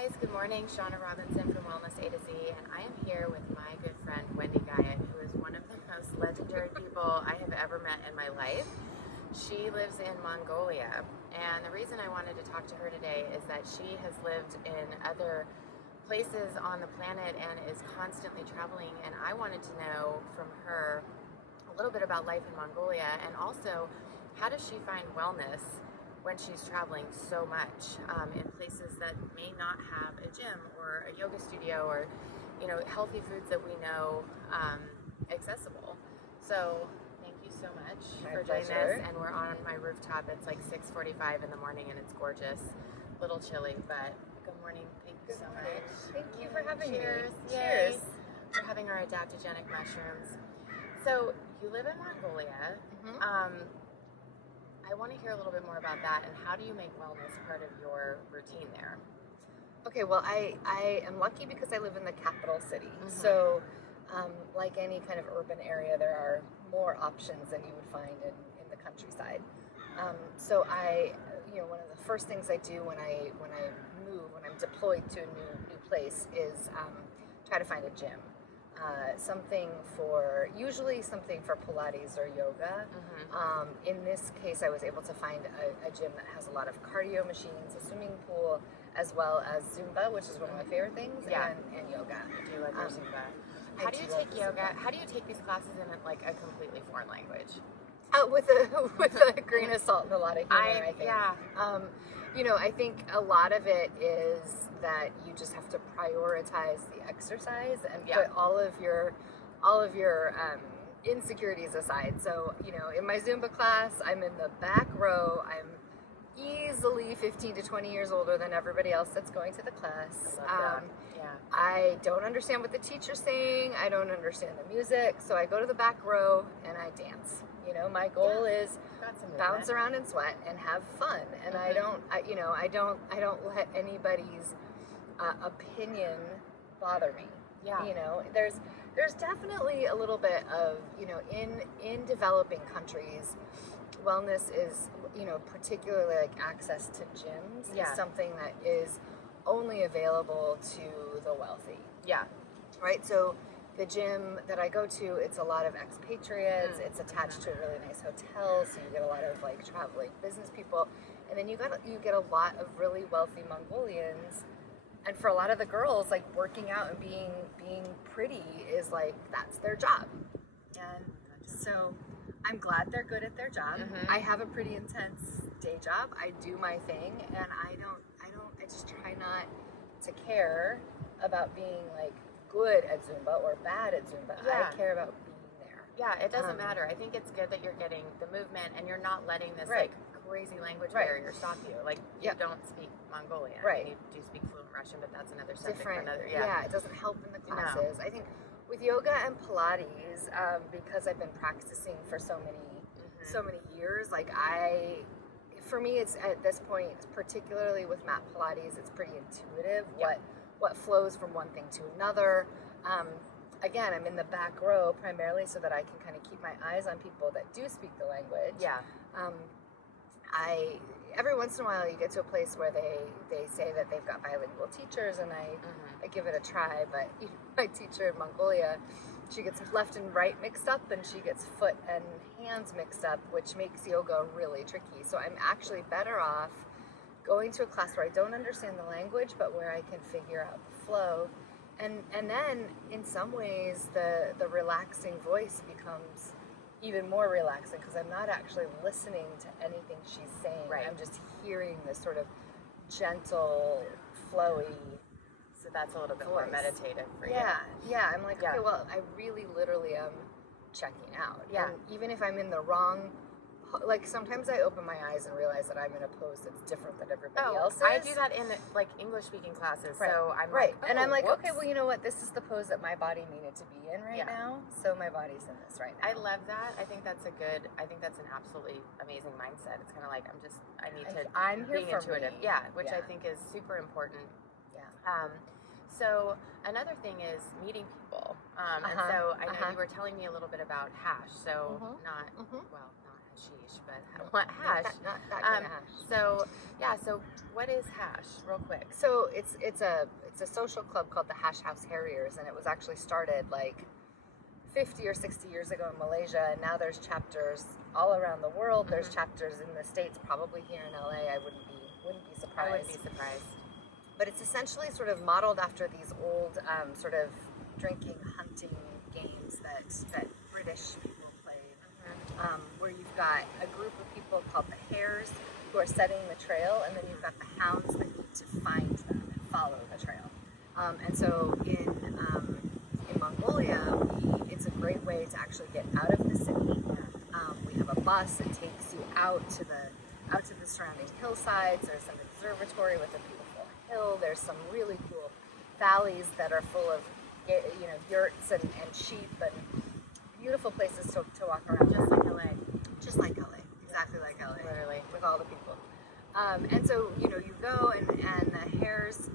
guys, good morning. Shana Robinson from Wellness A to Z, and I am here with my good friend Wendy Guyot, who is one of the most legendary people I have ever met in my life. She lives in Mongolia, and the reason I wanted to talk to her today is that she has lived in other places on the planet and is constantly traveling, and I wanted to know from her a little bit about life in Mongolia, and also how does she find wellness when she's traveling so much in places that may not have a gym or a yoga studio or, you know, healthy foods that we know accessible. So thank you so much for doing this. And we're on my rooftop. It's like 6:45 in the morning and it's gorgeous. A little chilly, but good morning. Thank you so much. Thank you for having me. Cheers. Cheers. We're having our adaptogenic mushrooms. So you live in Mongolia. I want to hear a little bit more about that, and how do you make wellness part of your routine there? Okay, well, I am lucky because I live in the capital city. So, like any kind of urban area, there are more options than you would find in the countryside. So one of the first things I do when I move, when I'm deployed to a new place, is try to find a gym. Usually something for Pilates or yoga. In this case, I was able to find a gym that has a lot of cardio machines, a swimming pool, as well as Zumba, which is one of my favorite things, and yoga. I do love your Zumba. How do you take yoga? How do you take these classes in like a completely foreign language? With a grain of salt and a lot of humor, I think. Yeah. I think a lot of it is that you just have to prioritize the exercise and put all of your insecurities aside. So, in my Zumba class, I'm in the back row. I'm easily 15 to 20 years older than everybody else that's going to the class. I don't understand what the teacher's saying. I don't understand the music. So I go to the back row and I dance. My goal is bounce around and sweat and have fun. And I don't let anybody's opinion bother me. There's definitely a little bit of, in developing countries, wellness is, particularly like access to gyms is something that is only available to the wealthy. Yeah. Right? So the gym that I go to, it's a lot of expatriates. It's attached to a really nice hotel, so you get a lot of like traveling business people, and then you get a lot of really wealthy Mongolians. And for a lot of the girls, like working out and being pretty is like that's their job. And so I'm glad they're good at their job. I have a pretty intense day job. I do my thing, and I just try not to care about being like good at Zumba or bad at Zumba. I care about being there. Yeah, it doesn't matter. I think it's good that you're getting the movement and you're not letting this like crazy language barrier stop you. Like you don't speak Mongolian. Right. You do speak fluent Russian, but that's another subject for Different. another. Yeah, it doesn't help in the classes. I think with yoga and Pilates, because I've been practicing for so many years, for me, it's at this point, particularly with mat Pilates, it's pretty intuitive what flows from one thing to another. Again, I'm in the back row primarily so that I can kind of keep my eyes on people that do speak the language. Yeah. Every once in a while you get to a place where they say that they've got bilingual teachers, and I give it a try, but my teacher in Mongolia, she gets left and right mixed up, and she gets foot and hands mixed up, which makes yoga really tricky. So I'm actually better off going to a class where I don't understand the language, but where I can figure out the flow. And then in some ways the relaxing voice becomes even more relaxing because I'm not actually listening to anything she's saying. I'm just hearing this sort of gentle, flowy. So that's a little bit more meditative for you. Yeah. I'm like, okay, well, I really literally am checking out. Yeah. And even if I'm in the wrong, like sometimes I open my eyes and realize that I'm in a pose that's different than everybody else's. I do that in like English speaking classes. So I'm and I'm like, okay, well, you know what? This is the pose that my body needed to be in now. So my body's in this right now. I love that. I think that's an absolutely amazing mindset. It's kind of like I'm here being for intuitive. Me. Yeah, which I think is super important. Yeah. So another thing is meeting people. And so I know you were telling me a little bit about hash. So not sheesh, but what hash? Not that kind of hash. So yeah, so what is hash, real quick? So it's a social club called the Hash House Harriers, and it was actually started like 50 or 60 years ago in Malaysia, and now there's chapters all around the world. There's chapters in the States, probably here in LA. I wouldn't be surprised. I wouldn't be surprised. But it's essentially sort of modeled after these old sort of drinking, hunting games that British people played, where you've got a group of people called the Hares who are setting the trail, and then you've got the hounds that need to find them and follow the trail. And so in Mongolia, it's a great way to actually get out of the city. We have a bus that takes you out to the surrounding hillsides. There's an observatory with a beautiful hill. There's some really cool valleys that are full of yurts and sheep and beautiful places to walk around. Just like LA. Just like LA. Exactly like LA. Literally. With all the people. And so, you go and the hares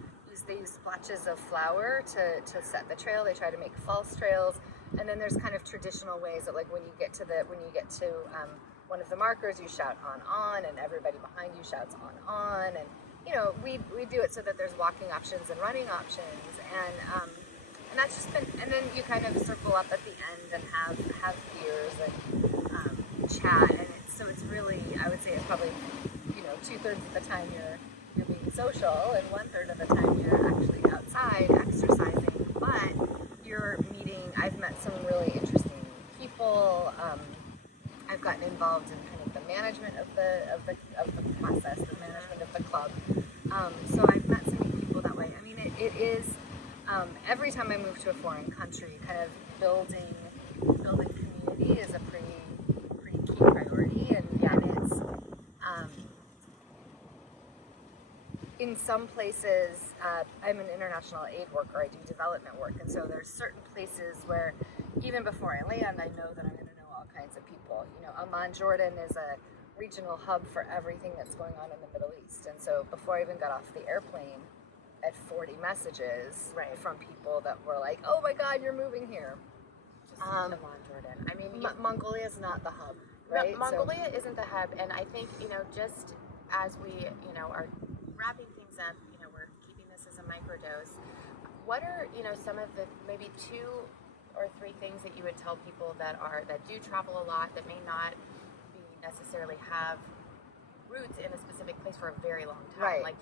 they use splotches of flour to set the trail. They try to make false trails. And then there's kind of traditional ways that, like, when you get to one of the markers, you shout on, and everybody behind you shouts on. And we do it so that there's walking options and running options, and that's just been. And then you kind of circle up at the end and have beers and chat, and it's really, I would say it's probably 2/3 of the time you're being social, and 1/3 of the time you're actually outside exercising, but you're meeting. I've met some really interesting people. I've gotten involved in kind of the management of the process, the management of the club. So I've met so many people that way. I mean, it is every time I move to a foreign country, kind of building community is a pretty key priority, and it's in some places, I'm an international aid worker. I do development work, and so there's certain places where even before I land, I know that I'm going to know all kinds of people. Amman, Jordan is a regional hub for everything that's going on in the Middle East, and so before I even got off the airplane, I had 40 messages from people that were like, "Oh my God, you're moving here." Amman, Jordan. I mean, Mongolia is not the hub, right? Mongolia isn't the hub, and I think just as we are wrapping things up, we're keeping this as a microdose. What are some of the maybe 2 or 3 things that you would tell people that do travel a lot, that may not necessarily have roots in a specific place for a very long time? Right. Like,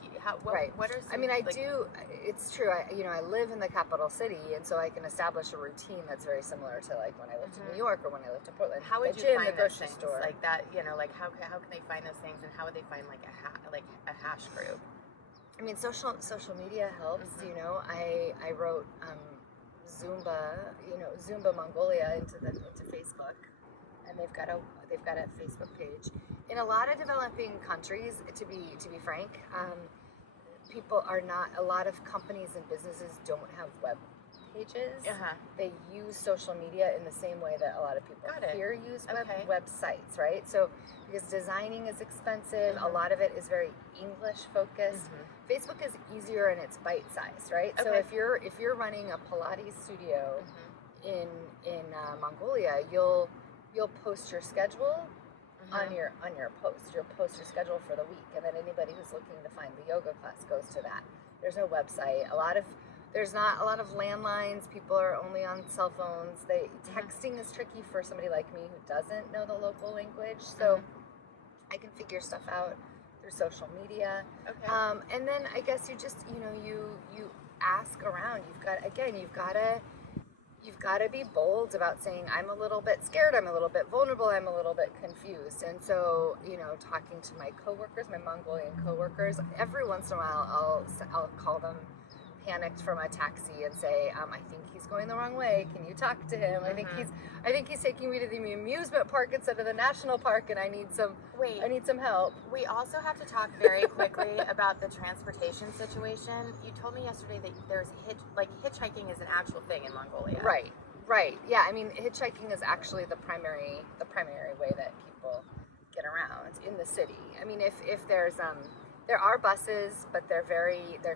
what are some, I mean, I do. It's true. I live in the capital city, and so I can establish a routine that's very similar to like when I lived in New York or when I lived in Portland. How would the you gym, find the grocery those things store, like that? Like how can they find those things, and how would they find like a hash group? I mean, social media helps. I wrote Zumba Mongolia into Facebook, and they've got a Facebook page. In a lot of developing countries, to be frank, people are not. A lot of companies and businesses don't have web pages. They use social media in the same way that a lot of people here use websites, right? So because designing is expensive, a lot of it is very English focused. Facebook is easier and it's bite sized, right? So if you're running a Pilates studio in Mongolia, you'll post your schedule on your post. You'll post your schedule for the week, and then anybody who's looking to find the yoga class goes to that. There's no website. There's not a lot of landlines. People are only on cell phones. Texting is tricky for somebody like me who doesn't know the local language. So I can figure stuff out through social media. And then I guess you just you ask around. You've got to be bold about saying, I'm a little bit scared, I'm a little bit vulnerable, I'm a little bit confused. And so, talking to my coworkers, my Mongolian coworkers, every once in a while I'll call them panicked from a taxi and say, I think he's going the wrong way. Can you talk to him? I think he's taking me to the amusement park instead of the national park, and I need some help. We also have to talk very quickly about the transportation situation. You told me yesterday that there's hitchhiking is an actual thing in Mongolia. Right. Yeah, I mean, hitchhiking is actually the primary way that people get around in the city. I mean, if there's there are buses, but they're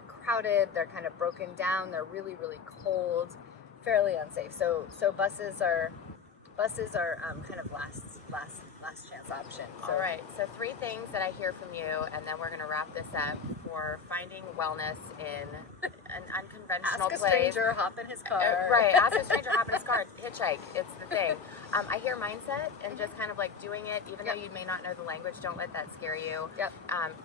crowded, they're kind of broken down, they're really, really cold, fairly unsafe. So buses are Buses are kind of last chance option. So. All right, so 3 things that I hear from you, and then we're going to wrap this up, for finding wellness in an unconventional Ask a place. stranger, hop in his car. Right, ask a stranger, hop in his car, hitchhike, it's the thing. I hear mindset and just kind of like doing it, even though you may not know the language, don't let that scare you. Yep.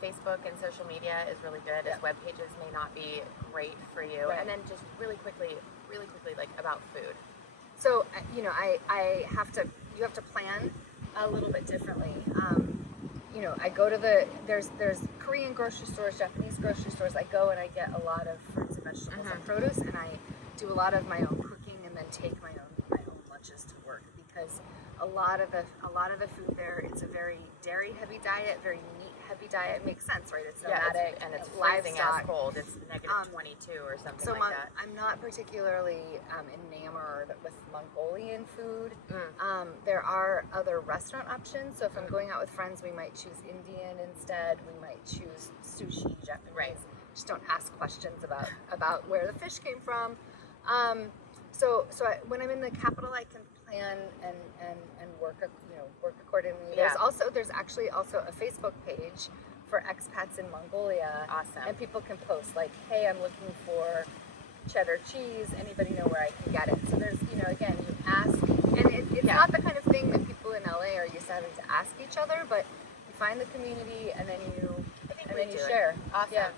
Facebook and social media is really good, as web pages may not be great for you. Right. And then just really quickly, like about food. So, I have to, you have to plan a little bit differently. I go to there's Korean grocery stores, Japanese grocery stores. I go and I get a lot of fruits and vegetables and produce, and I do a lot of my own cooking and then take my own lunches to work, because a lot of the food there, it's a very dairy heavy diet, very meat heavy diet. It makes sense, right? It's nomadic and it's freezing livestock. as cold. It's negative 22 or something So like that. I'm not particularly enamored with Mongolian food. There are other restaurant options. So if I'm going out with friends, we might choose Indian instead. We might choose sushi, Japanese. Right. Just don't ask questions about where the fish came from. When I'm in the capital, I can plan and work accordingly. Yeah. There's actually also a Facebook page for expats in Mongolia. Awesome. And people can post like, hey, I'm looking for cheddar cheese. Anybody know where I can get it? So there's, again, you ask, and it's not the kind of thing that people in LA are used to having to ask each other, but you find the community and then you share. Awesome. Yeah.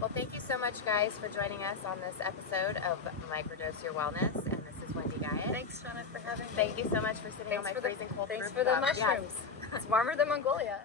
Well, thank you so much, guys, for joining us on this episode of Microdose Your Wellness, and this is Wendy Guyot. Thanks, Shana, for having me. Thank you so much for sitting on my freezing cold Thanks roof. for the Yes. mushrooms. It's warmer than Mongolia.